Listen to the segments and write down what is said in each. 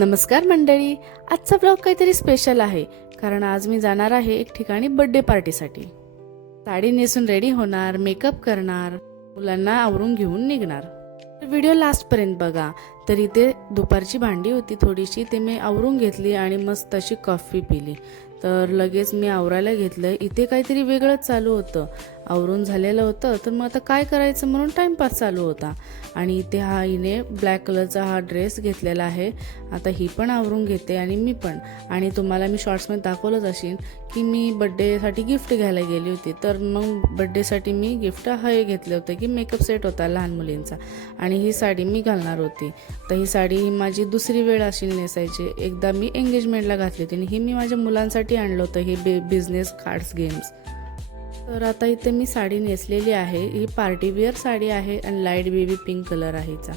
नमस्कार मंडळी, आजचा ब्लॉग काहीतरी स्पेशल आहे कारण आज मी जाणार आहे एक ठिकाणी बर्थडे पार्टीसाठी। साडी नेसून रेडी होणार, मेकअप करणार, मुलांना आवरून घेऊन निघणार। व्हिडिओ लास्ट पर्यंत बघा। तर इथे दुपारची भांडी होती थोडीशी, ते मी आवरून घेतली आणि मस्त अशी कॉफी पिली। तर लगेच मी आवरायला घेतलं। इथे काहीतरी वेगळंच चालू होतं, आवरून झालेलं होतं तर मग आता काय करायचं म्हणून टाइमपास चालू होता। आणि इथे हिने ब्लॅक कलरचा हा ड्रेस घेतलेला आहे। आता ही पण आवरून घेते आणि मी पण। आणि तुम्हाला मी शॉर्ट्समध्ये दाखवलंच असेल की मी बड्डेसाठी गिफ्ट घ्यायला गेली होती। तर मग बड्डेसाठी मी गिफ्ट हे घेतलं होतं की मेकअप सेट होता लहान मुलींचा, आणि ही साडी मी घालणार होती। तर ही साडी ही माझी दुसरी वेळ असेल नेसायची। एकदा मी एंगेजमेंटला घातली होती आणि ही मी माझ्या मुलांसाठी आणलं होतं, हे बिझनेस कार्ड्स गेम्स। तर आता इथे मी साडी नेसलेली आहे। ही पार्टी वेअर साडी आहे आणि लाईट बेबी पिंक कलर आहे हिचा।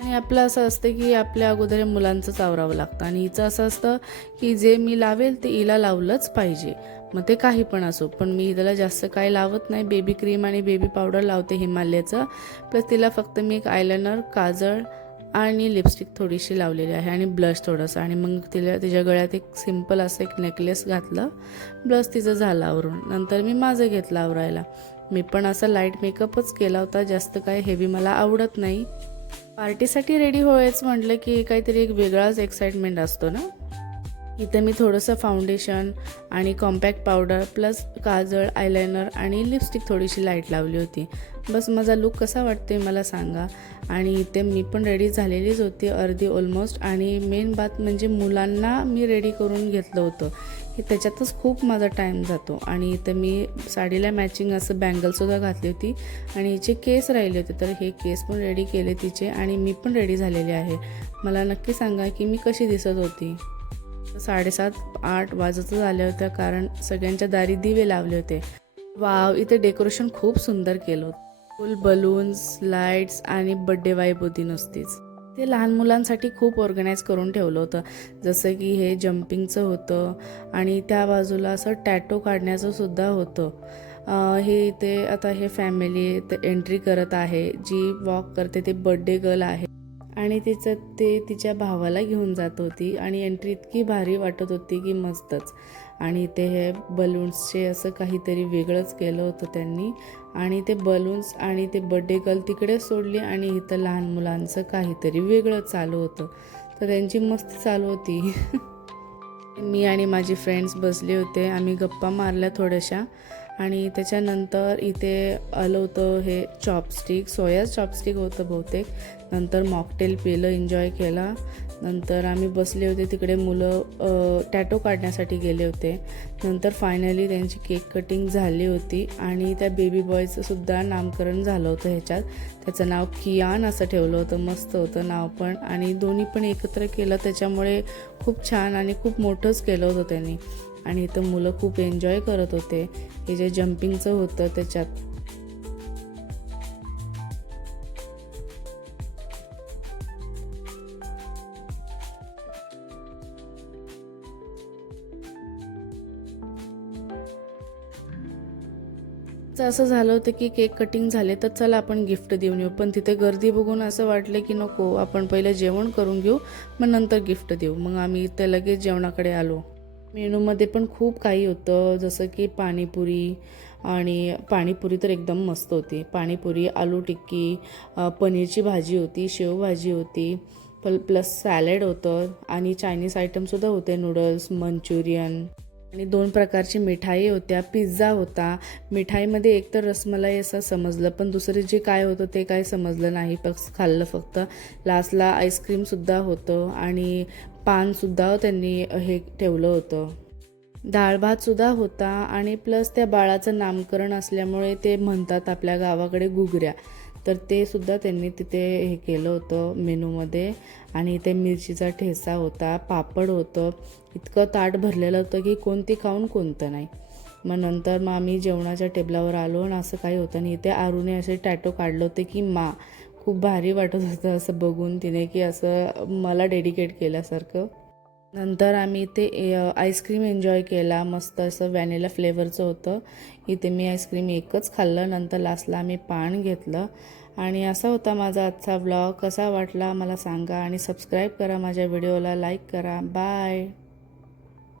आणि आपलं असं असतं की आपल्या अगोदर मुलांचंच आवरावं लागतं, आणि हिचं असं असतं की जे मी लावेल ते हिला लावलंच पाहिजे, मग ते काही पण असो। पण मी हिला जास्त काही लावत नाही, बेबी क्रीम आणि बेबी पावडर लावते हिमालयाचं। प्लस तिला फक्त मी एक आयलाइनर, काजळ आणि लिपस्टिक थोडीशी लावलेली आहे आणि ब्लश थोडंसं, आणि मग तिच्या गळ्यात एक सिंपल असं एक नेकलेस घातलं। ब्लश तिचं झालं आवरून। नंतर मी माझं घेतलं आवरायला। मी पण असं लाईट मेकअपच केला होता, जास्त काही हेवी मला आवडत नाही। पार्टीसाठी रेडी व्हायचं म्हटलं की काहीतरी एक वेगळाच एक्साइटमेंट असतो ना। इथे मी थोडंसं फाउंडेशन आणि कॉम्पॅक्ट पावडर प्लस काजळ, आयलायनर आणि लिपस्टिक थोडीशी लाईट लावली होती। बस माझा लुक कसा वाटते मला सांगा। आणि इथे मी पण रेडी झालेलीच होती अर्धी ऑलमोस्ट। आणि मेन बात म्हणजे मुलांना मी रेडी करून घेतलं होतं की त्याच्यातच खूप माझा टाईम जातो। आणि इथे मी साडीला मॅचिंग असं बँगलसुद्धा घातली होती आणि हिचे केस राहिले होते, तर हे केस पण रेडी केले तिचे। आणि मी पण रेडी झालेली आहे। मला नक्की सांगा की मी कशी दिसत होती। 7:30-8 वाजतच आल्या होत्या कारण सगळ्यांच्या दारी दिवे लावले होते। वाव, इथे डेकोरेशन खूप सुंदर केलं होतं। फुल बलून्स, लाईट्स आणि बर्थडे वाईब होती नुसतीच। ते लहान मुलांसाठी खूप ऑर्गनाईज करून ठेवलं होतं, जसं की हे जम्पिंगचं होतं आणि त्या बाजूला असं टॅटो काढण्याचं सुद्धा होतं। हे इथे आता हे फॅमिली एंट्री करत आहे, जी वॉक करते ते बर्थडे गर्ल आहे आणि ते तिच्या भावाला घेऊन जात होती। आणि एंट्री इतकी भारी वाटत होती की मस्तच। आणि ते हे बलून्सचे असं काहीतरी वेगळंच केलं होतं त्यांनी, आणि ते बलून्स आणि ते बर्थडे गर्ल तिकडे सोडली आणि इथं लहान मुलांचं काहीतरी वेगळं चालू होतं। तर त्यांची मस्ती चालू होती। मी आणि माझी फ्रेंड्स बसले होते, आम्ही गप्पा मारल्या थोड्याशा। आणि त्याच्यानंतर इथे आलं होतं हे चॉपस्टिक, सोया चॉपस्टिक होतं बहुतेक। नंतर मॉकटेल पिलं, एन्जॉय केला। नंतर आम्ही बसले होते तिकडे, मुलं टॅटो काढण्यासाठी गेले होते। नंतर फायनली त्यांची केक कटिंग झाली होती आणि त्या बेबी बॉयचं सुद्धा नामकरण झालं होतं ह्याच्यात। त्याचं नाव कियान असं ठेवलं होतं, मस्त होतं नाव पण। आणि दोन्ही पण एकत्र केलं, त्याच्यामुळे खूप छान आणि खूप मोठंच केलं होतं त्यांनी। आणि इथं मुलं खूप एन्जॉय करत होते। हे जे जम्पिंगचं होतं त्याच्यात असं झालं होतं की केक कटिंग झाले तर चला आपण गिफ्ट देऊन येऊ। पण तिथे गर्दी बघून असं वाटलं की नको, आपण पहिलं जेवण करून घेऊ, मग नंतर गिफ्ट देऊ। मग आम्ही इथे लगेच जेवणाकडे आलो। मेनूमध्ये पण खूप काही होतं, जसं की पाणीपुरी, आणि पाणीपुरी तर एकदम मस्त होती। पाणीपुरी, आलू टिक्की, पनीरची भाजी होती, शेवभाजी होती, प्लस सॅलड होतं, आणि चायनीज आयटमसुद्धा होते, नूडल्स, मंचुरियन, आणि 2 प्रकारची मिठाई होत्या, पिझ्झा होता। मिठाईमध्ये एक तर रसमलाई असं समजलं, पण दुसरं जे काय होतं ते काय समजलं नाही, खाल्लं फक्त। लास्टला आईस्क्रीमसुद्धा होतं आणि पानसुद्धा त्यांनी हे ठेवलं होतं। डाळ भातसुद्धा होता, आणि प्लस त्या बाळाचं नामकरण असल्यामुळे ते म्हणतात आपल्या गावाकडे घुगऱ्या, तर ते सुद्धा त्यांनी तिथे हे केलं होतं मेनूमध्ये। आणि ते मिरचीचा ठेचा होता, पापड होतं। इतकं ताट भरलेलं होतं की कोणती खाऊन कोणतं नाही। मग नंतर मग आम्ही जेवणाच्या टेबलावर आलो आणि असं काही होतं नाही। इथे आरूने असे टॅटो काढलं होतं की खूप भारी वाटत होतं असं बघून तिने, की असं मला डेडिकेट केल्यासारखं। नंतर आम्ही इथे आईस्क्रीम एन्जॉय केला, मस्त असं व्हॅनिला फ्लेवरचं होतं। इथे मी आईस्क्रीम एकच खाल्लं, नंतर लास्टला आम्ही पान घेतलं आणि असा होता माझा आजचा व्लॉग. कसा वाटला मला सांगा आणि सबस्क्राईब करा माझ्या व्हिडिओला, लाईक करा. बाय.